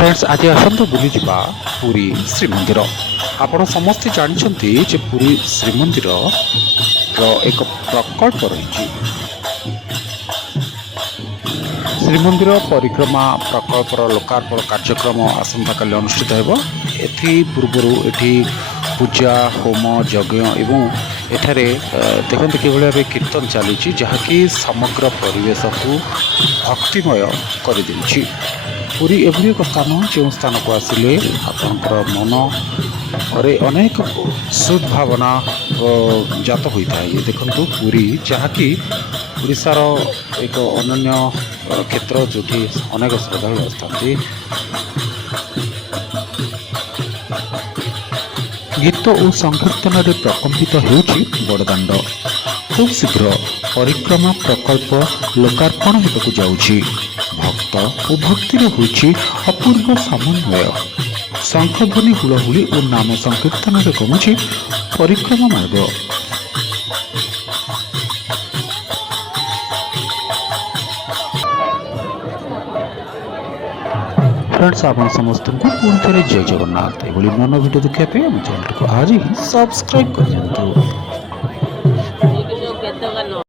Friends आज आसतु बुली जिबा पुरी श्रीमंदिर। आपण समस्ते जानते जे पुरी श्रीमंदिर एक प्रकल्प रही। श्रीमंदिर परिक्रमा प्रकल्पर लोकार्पण कार्यक्रम आसंता काली अनुष्ठित होब। पूर्वर एठी पूजा होम यज्ञ एवं एठारे देखते कि भाव कीर्तन चली जहाँकि समग्र परिवेश को भक्तिमय कर देछि। पुरी एभली एक स्थान जो स्थान को आसिले आपंकर मन अरे अनेक सद्भावना जात होता है। ये देखो पुरी जहाँकि उड़ीसार एक अनन्य क्षेत्र जो अनेक श्रद्धालु आसती। गीत और संकीर्तन में प्रकम्पित होउछि बड़दाण्ड। खूब शीघ्र परिक्रमा प्रकल्प लोकार्पण होगा जाउछि। भक्त और भक्तिर होइछि अपूर्व समन्वय। शंखध्वनि हुलहुली और नाम संकीर्तन में कमुछि परिक्रमा मार्ग। फ्रेंड्स आप समस्त को पुणी थे जय जगन्नाथ। ये नुआ वीडियो देखा आम चैनल को आज ही सब्सक्राइब कर दिंतु।